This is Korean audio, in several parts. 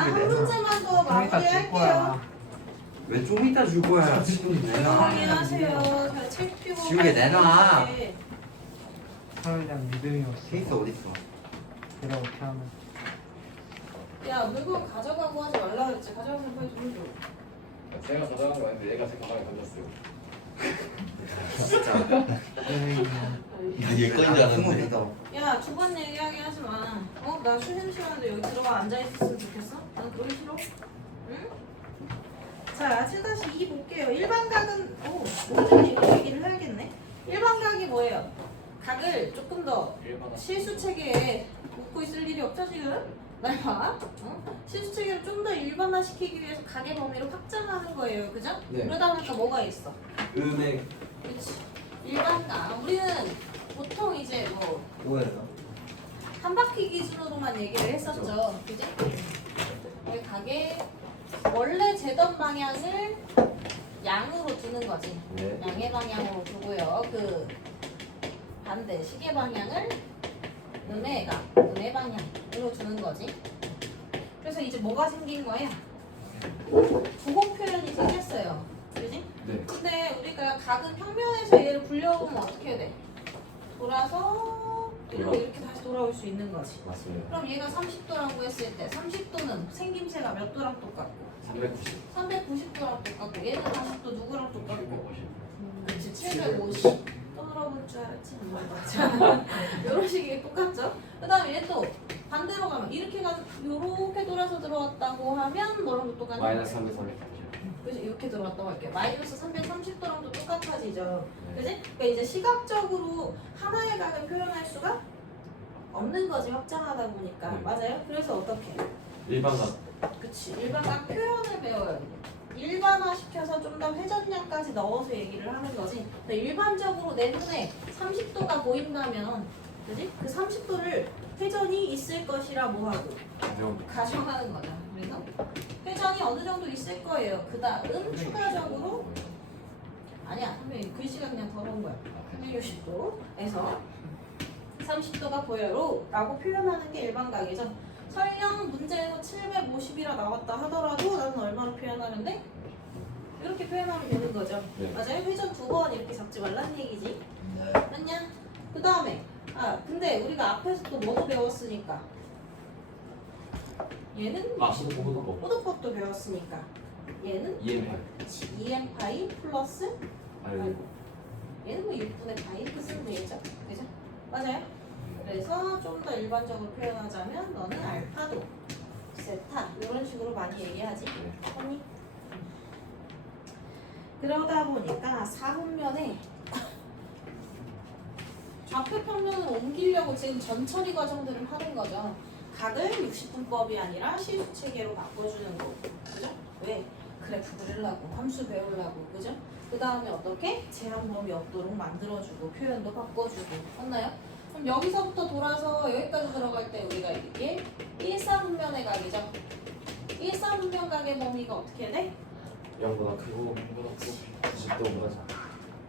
한 내놔. 문제만 더 마무리할게요. 왜 좀 이따 줄 거야 지금 조용히 내놔 하세요. 자책 피고. 지우개 내놔. 대한 믿음이 없어. 케이스 어딨어 내가 어떻게 하면. 야 물건 가져가고 하지 말라 그랬지. 가져가서 빨리 좀 줘. 제가 가져간 거 아닌데 얘가 제 가방에 던졌어요. 진짜 에이, 얘 거인 줄 부모 알았는데 야 두 번 얘기하게 하지 마. 어? 나 쉬는 시간에 여기 들어가 앉아 있었으면 좋겠어? 난 그러기 싫어. 응? 자, 7-2 볼게요. 일반 각은 오, 오늘 이거 얘기를 해야겠네. 일반 각이 뭐예요? 각을 조금 더 일반화. 실수 체계에 묶고 있을 일이 없죠 지금? 날 봐. 어? 실수 체계를 좀 더 일반화시키기 위해서 각의 범위를 확장하는 거예요, 그죠? 네. 그러다 보니까 뭐가 있어? 음액 그렇지. 일반 각. 우리는 보통 이제 뭐 뭐예요? 한 바퀴 기준으로만 얘기를 했었죠. 그지? 여기 가게 원래 재던 방향을 양으로 두는 거지. 네 양의 방향으로 두고요. 그 반대 시계 방향을 각, 음의 방향으로 두는 거지. 그래서 이제 뭐가 생긴 거야? 부호 표현이 생겼어요. 그지? 네. 근데 우리가 각은 평면에서 얘를 굴려보면 어떻게 돼? 돌아서 돌아. 이렇게 다시 돌아올 수 있는 거지. 맞습니다 그럼 얘가 30도라고 했을 때 30도는 생김새가 몇 도랑 똑같고 390. 390도랑 똑같고 얘는 40도 누구랑 똑같고 750. 그렇지 750 떠들어볼 줄 알았지 뭐 맞아 이런 식이 똑같죠 그 다음에 얘 또 반대로 가면 이렇게 가서 이렇게 돌아서 들어왔다고 하면 뭐랑 똑같냐 마이너스 330. 그지 이렇게 들어왔다고 할게요 마이너스 330도랑도 똑같아지죠 네. 그지? 그러니까 이제 시각적으로 하나의 각을 표현할 수가 없는 거지 확장하다 보니까 네. 맞아요? 그래서 어떻게? 일반화. 그치 일반각 표현을 배워야 돼 일반화 시켜서 좀 더 회전량까지 넣어서 얘기를 하는 거지 그러니까 일반적으로 내 눈에 30도가 보인다면 그지? 그 30도를 회전이 있을 것이라 뭐하고 가정하는 거죠 그래서 회전이 어느 정도 있을 거예요 그 다음 추가적으로 아니야 선생님 글씨가 그냥 더러운 거야 360도에서 30도가 보여요 라고 표현하는 게 일반 각이죠 설령 문제에서 750이라 나왔다 하더라도 나는 얼마로 표현하면 돼? 이렇게 표현하면 되는 거죠 네. 맞아요? 회전 두 번 이렇게 잡지 말라는 얘기지 네. 맞냐? 그 다음에 아 근데 우리가 앞에서 또 뭐도 배웠으니까 얘는 아, 호두법. 호두법도 배웠으니까 얘는 EM8. 2m 파이 플러스 아니, 얘는 뭐 6분의 파이 이렇게 쓰면 되겠죠? 그죠? 맞아요? 그래서 좀 더 일반적으로 표현하자면 너는 알파도 세타 이런 식으로 많이 얘기하지 네. 언니? 그러다 보니까 4분면에 좌표 평면을 옮기려고 지금 전처리 과정들을 하는 거죠 각을 60분법이 아니라 실수 체계로 바꿔주는 거고 그죠? 왜? 그래프 그리려고 함수 배우려고 그죠? 그 다음에 어떻게? 제한 범위 없도록 만들어주고 표현도 바꿔주고 맞나요? 그럼 여기서부터 돌아서 여기까지 들어갈 때 우리가 이게 1사분면의 각이죠 1사분면 각의 범위가 어떻게 돼? 0보다 크고 90도보다 작아.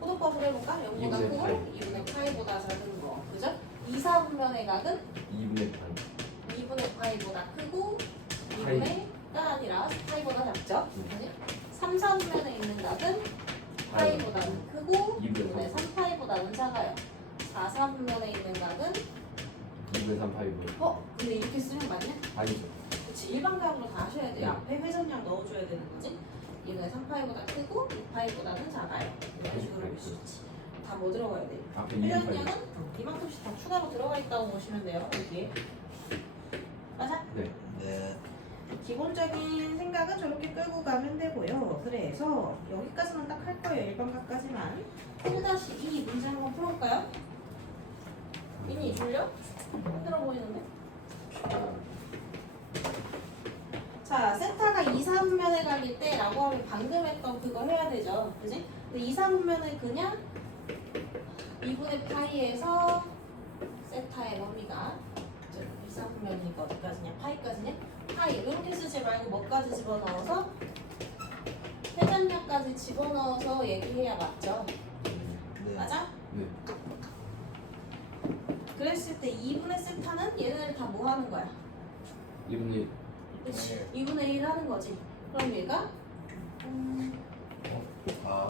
호도법을 해볼까? 0보다 이분의 크고 파이. 2분의 파이보다 작은 거 그죠? 2사분면의 각은 2분의 8. 2분의 파이보다 크고 파이. 2분의 가 아니라 파이보다 작죠? 음. 그지? 3, 4분면에 있는 각은 파이보다는 크고 2분의 2분의 3 파이보다는 작아요 4, 4분면에 있는 각은 2분의 3 파이브. 어? 근데 이렇게 쓰면 맞냐? 아니죠. 그치 일반각으로 다 하셔야 돼요 네. 앞에 회전량 넣어줘야 되는 거지 2분의 3 파이보다 크고 2파이보다는 작아요 이런 식으로 볼 수 있지 다 뭐 들어가야 돼? 앞에 2 회전량은. 이만큼씩 다 추가로 들어가 있다고 보시면 돼요 여기에 맞아? 네. 네. 기본적인 생각은 저렇게 끌고 가면 되고요. 그래서 여기까지만 딱 할 거예요. 일반각까지만. 1-2 문제 한번 풀어볼까요? 미니 줄려? 힘들어 보이는데? 자, 세타가 2, 3분면에 갈릴 때 라고 하면 방금 했던 그거 해야 되죠. 그지? 근데 2, 3분면은 그냥 2분의 파이에서 세타의 범위가 2, 3분면이 니까 어디까지냐? 파이까지냐? 파이 이렇게 쓰지 말고 뭐까지 집어넣어서 회전량까지 집어넣어서 얘기해야 맞죠? 네. 맞아? 네. 그랬을 때 2분의 세타는 얘네들 다 뭐 하는 거야? 2분의 그치 2분의 1 하는 거지 그럼 얘가 음, 아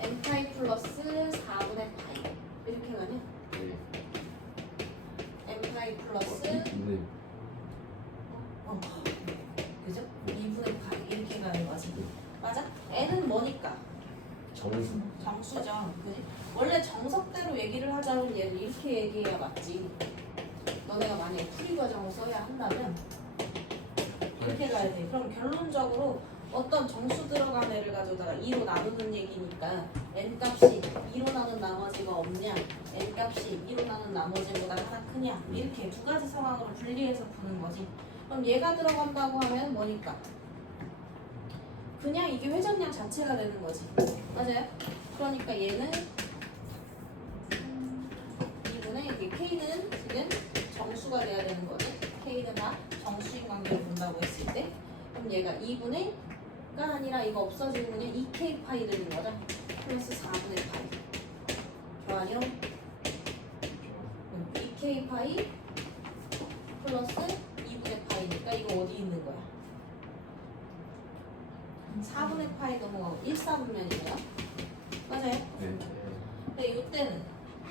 n 파이 플러스 4분의 파이 이렇게 가냐? 네. 파이 플러스 근데 어, 그죠? 2분의 파이 이렇게 가는 거지 맞아? n은 뭐니까? 정수 정수죠 그지? 원래 정석대로 얘기를 하자면 얘를 이렇게 얘기해야 맞지 너네가 만약에 풀이 과정을 써야 한다면 이렇게 가야 돼 그럼 결론적으로 어떤 정수 들어간 애를 가져다가 2로 나누는 얘기니까 n 값이 2로 나눈 나머지가 없냐? N 값이 2로 나눈 나머지보다 하나 크냐? 이렇게 두 가지 상황으로 분리해서 푸는 거지. 그럼 얘가 들어간다고 하면 뭐니까? 그냥 이게 회전량 자체가 되는 거지. 맞아요? 그러니까 얘는 음, 이분의 이게 K는 지금 정수가 돼야 되는 거지. K는 다 정수인 관계를 본다고 했을 때. 그럼 얘가 2분의 가 아니라 이거 없어지면 그냥 2K 파이 되는 거죠 플러스 4분의 파이 좋아요? 2K 파이 플러스 2분의 파이니까 이거 어디 있는 거야? 4분의 파이 넘어가고 1, 4분면이에요 맞아요? 네. 근데 이때는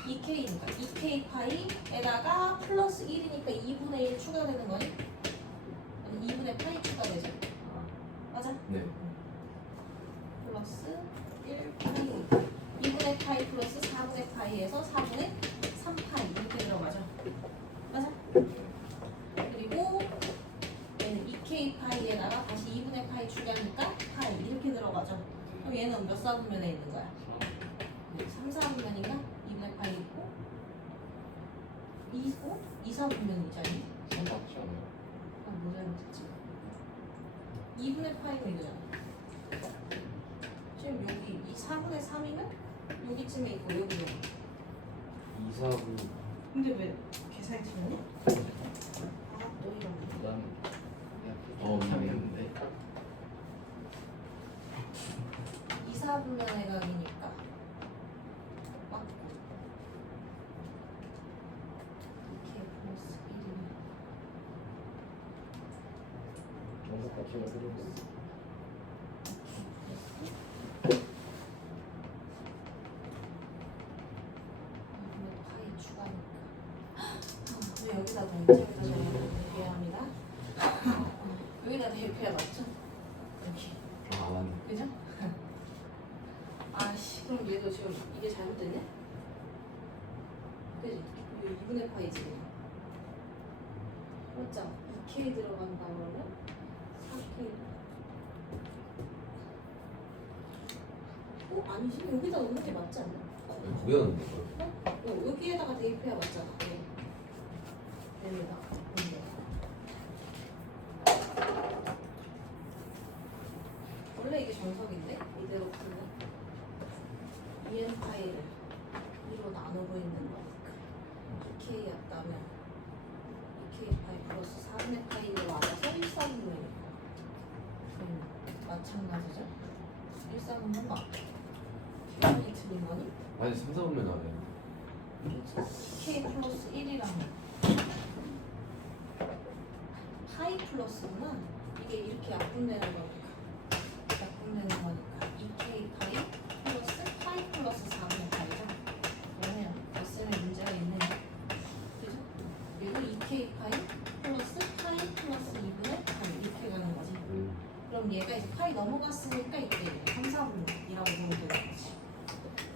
2K니까 2K 파이에다가 플러스 1이니까 2분의 1 추가되는 거니? 아니 2분의 파이 추가되죠? 맞아? 네. 플러스 1 파이 2분의 파이 플러스 4분의 파이에서 4분의 3 파이 이렇게 들어가죠? 맞아? 그리고 얘는 2K 파이에다가 다시 2분의 파이 추가하니까 파이 이렇게 들어가죠? 그럼 얘는 몇 사분면에 있는 거야? 3, 4분면인가? 2분의 파이 있고 2, 어? 2, 4분면이잖니? 맞지 않아요? 아, 뭐 잘못했지? 2분의 파이면 이거잖아. 지금 여기 이 4분의 3이면 여기쯤에 있고 여기 여기. 2, 4분 근데 왜 계산이 틀렸니? 아, 또 이런 거. 그다음 어, 삼이었는데 2, 4분면의 각이니까. 맞고. 이렇게 플러스 1이면 정석 같이 만들고 이분의 파이 추가니까. 왜 여기다 동점에다 대입합니다. 여기다 대입해야 맞죠? 이렇게. 아 맞네 그죠? 아씨 그럼 얘도 지금 이게 잘못됐네? 그지? 이거 2분의 파이지 맞죠? 2K 들어간다 그러면 4K 어? 아니지 여기다 넣는 게 맞지 않나? 거기 넣는 거예요? 어, 여기에다가 대입해야 맞잖아 네. 근데 원래 이게 정석인데? 이대로 풀면 2n 파이를 2로 나누고 있는 거니까 2k였다면 2k 파이 플러스 4분의 파이를 나눠서 1, 4분면이니까 그럼 마찬가지죠? 1, 4분면 맞 기본이 틀린 거니? 아니 3, 4분면 안 해요. k 플러스 1이라면 파이 플러스구나 이게 이렇게 약분되는 거니까 약분되는 거니까 2k 파이 플러스 파이 플러스 4분의 파이죠 그러면 쌤에 문제가 있네 그죠? 그리고 2k 파이 플러스 파이 플러스 2분의 파이 이렇게 가는 거지 음. 그럼 얘가 이제 파이 넘어갔으니까 이때 3, 4분이라고 보면 되는 거지.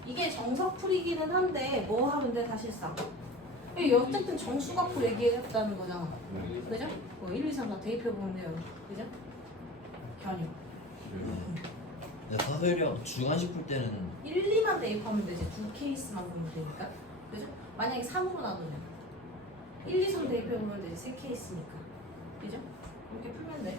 이게 정석 풀이기는 한데 뭐 하면 돼 사실상? 이게 어쨌든 정수 갖고 얘기했다는 거잖아. 네. 그죠? 뭐 1, 2, 3, 4 대입해보면 돼요. 그죠? 견유. 근데 사소리형 중간식 풀 때는 1, 2만 대입하면 되지. 두 케이스만 보면 되니까. 그죠? 만약에 3으로 놔두면 1, 2, 3 대입해보면 되지. 세 케이스니까. 그죠? 이렇게 풀면 돼.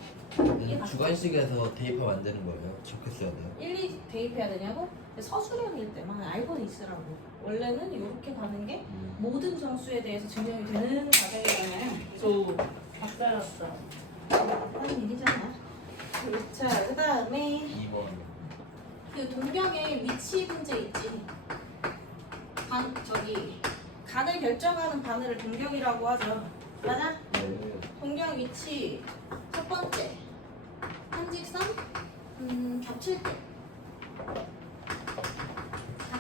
이게 다 주관식에서 대입하면 안 되는 거예요? 체크해야 돼요? 1, 2 대입해야 되냐고? 서술형일 때만 알고는 있으라고. 원래는 이렇게 가는 게 음. 모든 정수에 대해서 증명이 되는 과정이잖아요. 저 박살났어. 하는 일이잖아. 자, 그 다음에 2번 그 동경의 위치 문제 있지. 반 저기 간을 결정하는 바늘을 동경이라고 하죠. 맞아? 네. 동경 위치 첫 번째 한직선 음, 겹칠 때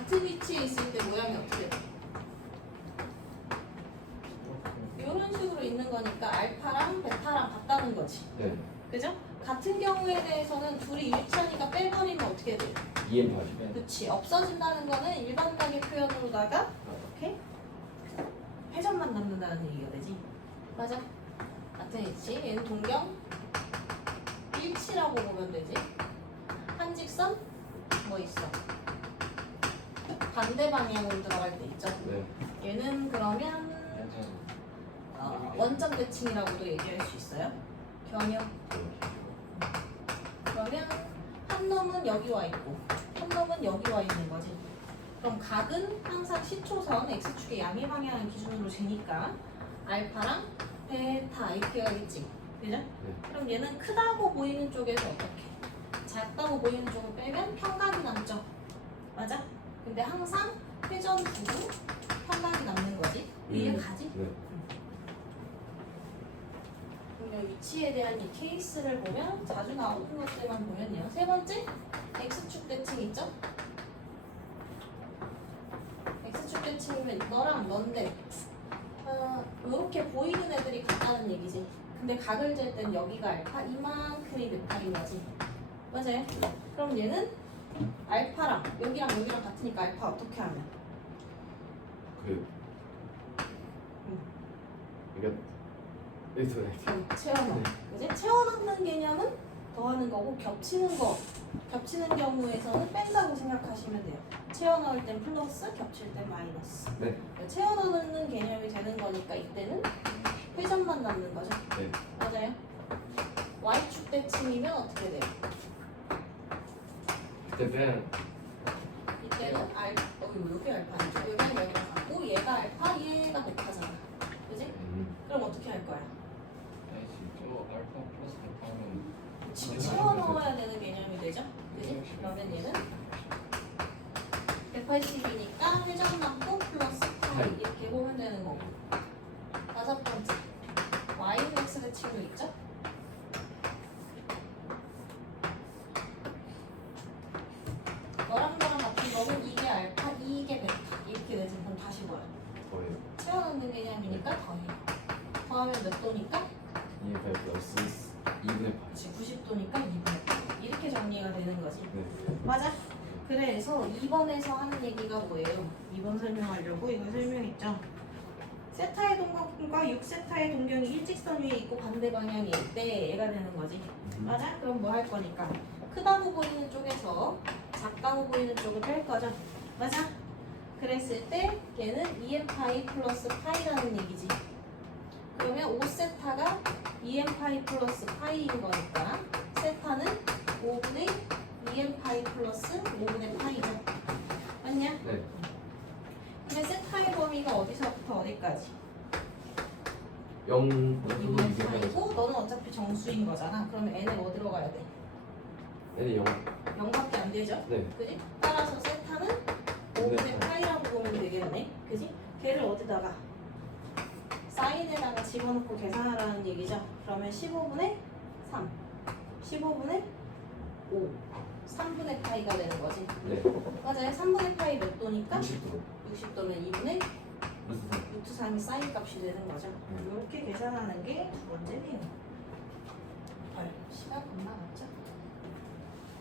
같은 위치에 있을 때 모양이 어떻게 돼? 이런 식으로 있는 거니까 알파랑 베타랑 같다는 거지. 네. 그죠? 같은 경우에 대해서는 둘이 일치하니까 빼버리면 어떻게 돼? EM 다시. 그치. 없어진다는 거는 일반각의 표현으로다가 이렇게 회전만 남는다는 얘기가 되지. 맞아? 같은 위치. 얘는 동경 일치라고 보면 되지. 한직선 뭐 있어? 반대 방향으로 들어갈 때 있죠. 네. 얘는 그러면 어, 원점 대칭이라고도 얘기할 수 있어요. 경영. 그러면 한 놈은 여기 와 있고 한 놈은 여기 와 있는 거지. 그럼 각은 항상 시초선 x축의 양의 방향을 기준으로 재니까 알파랑 베타 이렇게 가겠지. 그죠? 그럼 얘는 크다고 보이는 쪽에서 어떻게? 작다고 보이는 쪽을 빼면 평각이 남죠. 맞아? 근데 항상 회전 두고 평각이 남는 거지. 이해 음. 가지? 네. 그러면 위치에 대한 이 케이스를 보면 자주 나오는 것들만 보면요. 세 번째, x축 대칭 있죠? x축 대칭이면 너랑 넌데 어, 이렇게 보이는 애들이 같다는 얘기지. 근데 각을 잴 땐 여기가 알파 이만큼이 베타인 거지. 맞아요? 그럼 얘는 알파랑 여기랑 여기랑 같으니까 알파 어떻게 하면? 그. 이게. 이거 네. 채워넣어. 그지? 채워넣는 개념은 더하는 거고 겹치는 거 겹치는 경우에서는 뺀다고 생각하시면 돼요. 채워넣을 땐 플러스, 겹칠 땐 마이너스. 네. 채워넣는 개념이 되는 거니까 이때는 회전만 남는 거죠. 네. 맞아요. y축 대칭이면 어떻게 돼요? 빼면 이때는 알, 어, 여기 알파죠. 여기랑 여기랑 같고 얘가 알파, 얘가 베타잖아. 그지? 음. 그럼 어떻게 할 거야? 저 알파 플러스 베타는 지금 채워 넣어야 되는 개념이 되죠? 그지? 그러면 얘는 180이니까 회전 남고 플러스 파이 이렇게 보면 되는 거고 다섯 번째 y는 x 대칭도 있죠? 너랑 나랑 같은 거는 이게 알파, 이게 베타 이렇게 되지 그럼 다시 뭐야? 거예요. 채워 넣는 개념이니까 더해요 더하면 몇 도니까? EM 발 플러스 2분의 8. 그치 90도니까 2분의 이렇게 정리가 되는 거지 네. 맞아. 그래서 2번에서 하는 얘기가 뭐예요? 2번 설명하려고 이거 설명했죠. 세타의 동경과 6세타의 동경이 일직선 위에 있고 반대 방향에 있대 얘가 되는 거지. 맞아? 그럼 뭐 할 거니까 크다고 보이는 쪽에서 작다고 보이는 쪽을 뺄 거죠. 맞아? 그랬을 때 얘는 2m 파이 플러스 파이라는 얘기지. 그러면 5세타가 2m 파이 플러스 파이인 거니까 세타는 5분의 2m 파이 플러스 5분의 파이죠. 맞냐? 네. 근데 세타의 범위가 어디서부터 어디까지? 0. 2분의 파이고 너는 어차피 정수인 거잖아. 그러면 n에 뭐 들어가야 돼? 얘는 0. 0밖에 안 되죠? 네. 그지? 따라서 세타는 5분의 파이라고 보면 되겠네. 그지? 걔를 어디다가? 사인에다가 집어넣고 계산하라는 얘기죠. 그러면 15분의 3, 15분의 5, 3분의 파이가 되는 거지. 네. 맞아요. 3분의 파이 몇 도니까? 60도. 60도면 2분의 무슨 상? 루트 3이 사인 값이 되는 거죠. 음. 이렇게 계산하는 게 두 번째 내용. 헐, 시간 겁나 갔죠?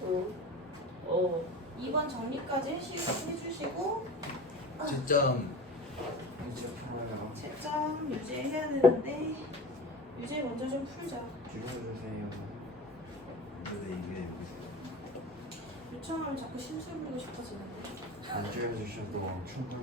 오. 오. 2번 정리까지 해주- 해주시고 이제 풀어요. 채점 유지해야 되는데 유지 먼저 좀 풀자. 줄여주세요. 근데 이게 요청하면 자꾸 심술 부리고 싶어지는데. 안 줄여주셔도 충분히.